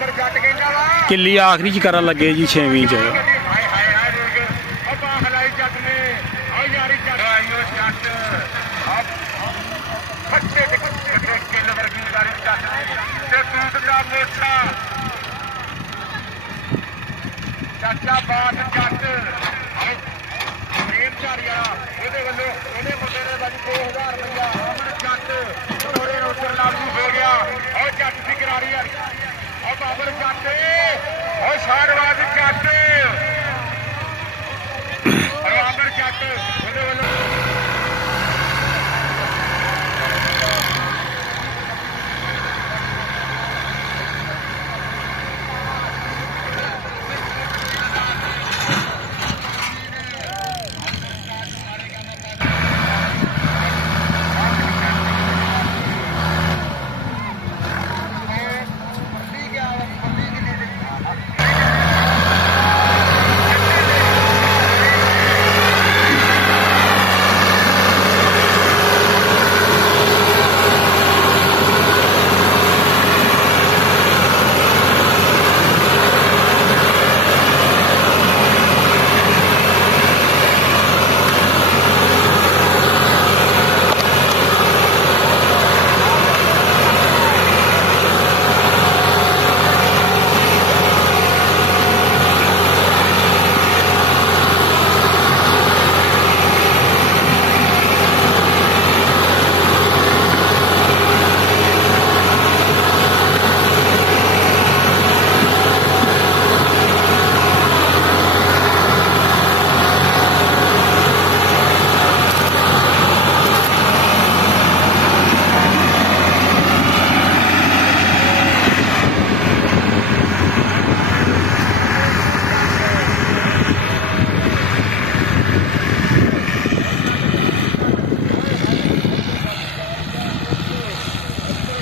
किली आखिरी च करन लगे जी 6वीं च। चाचा बात जट मेन झाड़िया मुंडे ने बाजी 2000 रुपया जट थोड़े उधर लागू हो गया और जट की गिरारी है और बाबर जट और शाहबाज जट और बाबर जट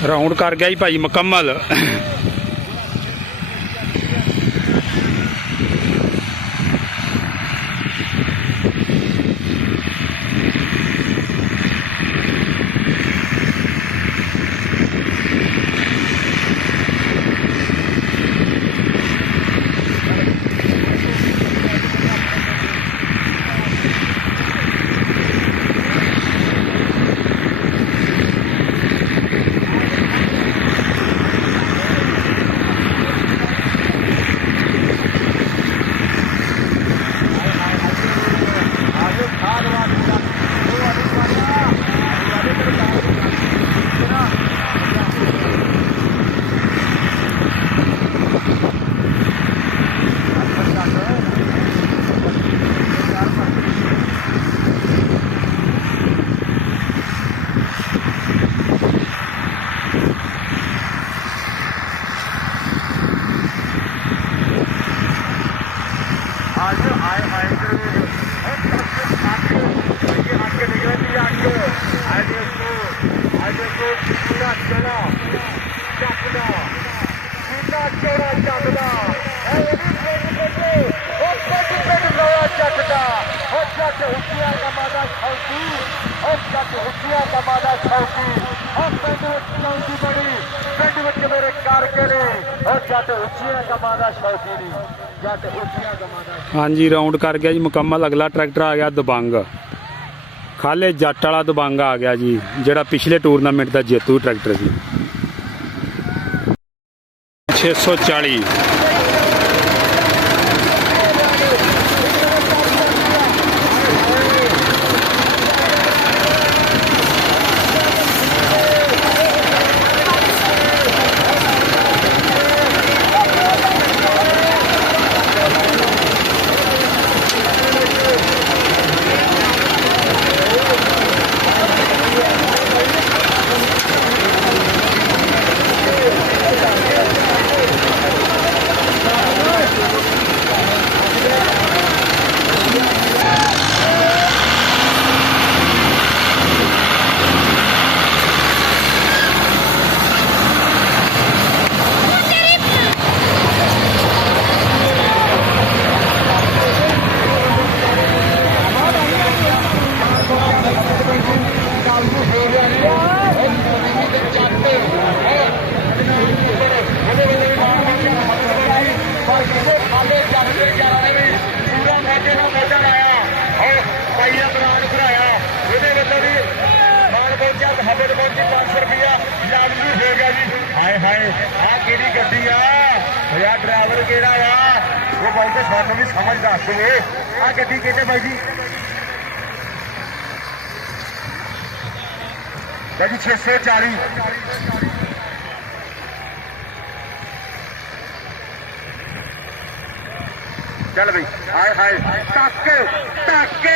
राउंड कर गया जी भाई मुकम्मल। हाँ जी राउंड कर गया जी मुकम्मल। अगला ट्रैक्टर आ गया दबंग, खाले जट वाला दबंग आ गया जी, जेड़ा पिछले टूरनामेंट का जेतू ट्रैक्टर सी। 640 Thank you. ਆ ਕਿਹੜੀ ਗੱਡੀ ਆ ਯਾਰ ਡਰਾਈਵਰ ਕਿਹੜਾ ਆ ਉਹ ਬਾਈ ਤੇ ਸਾਨੂੰ ਵੀ ਸਮਝ ਦੱਸ ਦੇਵੇ ਆ ਗੱਡੀ ਕਿਹਦੇ ਬਾਈ ਜੀ ਬਾਈ 640 ਚੱਲ ਬਈ ਹਾਏ ਹਾਏ ਟੱਕ ਟੱਕ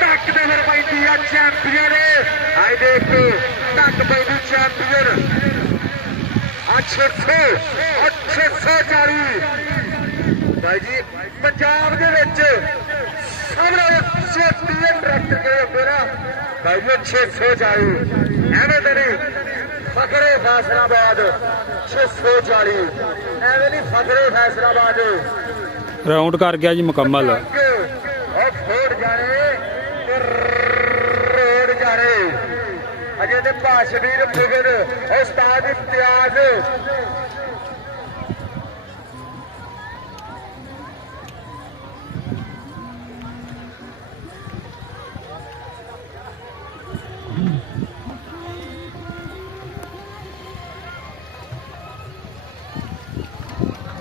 ਟੱਕ ਦੇ ਫਿਰ ਪੈਂਦੀ ਆ ਚੈਂਪੀਅਨ ਹਾਏ ਦੇਖ ਟੱਕ ਪੈਂਦੀ ਚੈਂਪੀਅਨ ਆ 640 ਭਾਈ ਜੀ ਪੰਜਾਬ ਦੇ ਵਿੱਚ ਸਾਹਮਣੇ ਚੈਂਪੀਅਨ ਟਰੈਕਟਰ ਕੇ ਹੁੰਦੇ ਨਾ ਭਾਈ ਜੀ 640 ਐਵੇਂ ਤੇ ਨਹੀਂ ਫਖਰੇ ਫੈਸਲਾਬਾਦ 640 ਐਵੇਂ ਨਹੀਂ ਫਖਰੇ ਫੈਸਲਾਬਾਦ ਰਾਉਂਡ ਕਰ ਗਿਆ ਜੀ ਮੁਕੰਮਲ। ਉਹ ਫੋੜ ਜਾਣੇ ਤੇ ਰੋੜ ਜਾਣੇ ਅਜੇ ਤੇ ਭਾਸ਼ਵੀਰ ਫਿਗਰ ਉਸਤਾਦ ਇਮਤਿਆਜ਼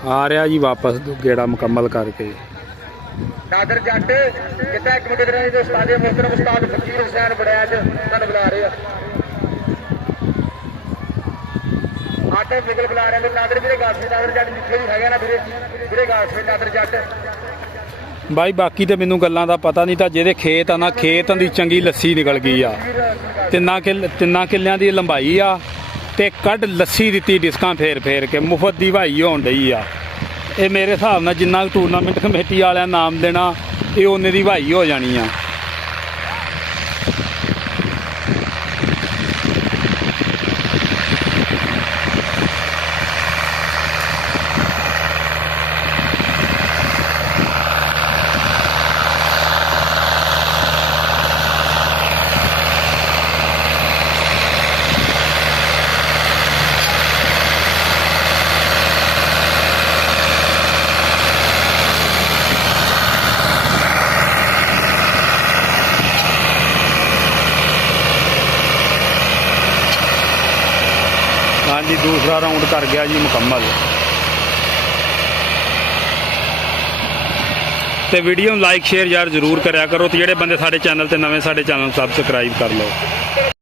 ਆ ਰਿਹਾ ਜੀ ਵਾਪਸ ਗੇੜਾ ਮੁਕੰਮਲ ਕਰਕੇ। ਨਾਦਰ ਜੱਟ ਕਿੱਦਾਂ ਇੱਕ ਮਿੰਟ ਦੇ ਉਸਤਾਦੇ ਮੁਹਤਰਮ ਉਸਤਾਦ ਫਕੀਰ ਹੁਸੈਨ ਬੜੈਚ ਤੁਹਾਨੂੰ ਬੁਲਾ ਰਹੇ ਆ ਆਟੇ ਫਿਗਰ ਬੁਲਾ ਰਹੇ ਨੇ ਨਾਦਰ ਵੀਰੇ ਗਾਸੀ ਨਾਦਰ ਜੱਟ ਜਿੱਥੇ ਵੀ ਹੈਗਾ ਨਾ ਵੀਰੇ ਵੀਰੇ ਗਾਸੀ ਨਾਦਰ ਜੱਟ ਬਾਈ ਬਾਕੀ ਤੇ ਮੈਨੂੰ ਗੱਲਾਂ ਦਾ ਪਤਾ ਨਹੀਂ, ਤਾਂ ਜਿਹਦੇ ਖੇਤ ਆ ਨਾ ਖੇਤਾਂ ਦੀ ਚੰਗੀ ਲੱਸੀ ਨਿਕਲ ਗਈ ਆ। ਤਿੰਨਾਂ ਕਿੱਲਿਆਂ ਦੀ ਲੰਬਾਈ ਆ ਤੇ ਕੱਢ ਲੱਸੀ ਦਿੱਤੀ ਡਿਸਕਾਂ ਫੇਰ ਫੇਰ ਕੇ ਮੁਫਤ ਦੀ ਵਾਈ ਹੋਣ ਡਈ ਆ। ਇਹ ਮੇਰੇ ਹਿਸਾਬ ਨਾਲ ਜਿੰਨਾ ਟੂਰਨਾਮੈਂਟ ਕਮੇਟੀ ਵਾਲਿਆਂ ਨਾਮ ਦੇਣਾ ਇਹ ਉਹਨੇ ਦੀ ਵਾਈ ਹੋ ਜਾਣੀ ਆ। ਹਾਂਜੀ ਦੂਸਰਾ ਰਾਉਂਡ ਕਰ ਗਿਆ ਜੀ ਮੁਕੰਮਲ। ਤੇ ਵੀਡੀਓ ਨੂੰ ਲਾਈਕ ਸ਼ੇਅਰ ਯਾਰ ਜ਼ਰੂਰ ਕਰਿਆ ਕਰੋ ਤੇ ਜਿਹੜੇ ਬੰਦੇ ਸਾਡੇ ਚੈਨਲ ਤੇ ਨਵੇਂ ਸਾਡੇ ਚੈਨਲ ਨੂੰ ਸਬਸਕ੍ਰਾਈਬ ਕਰ ਲਓ।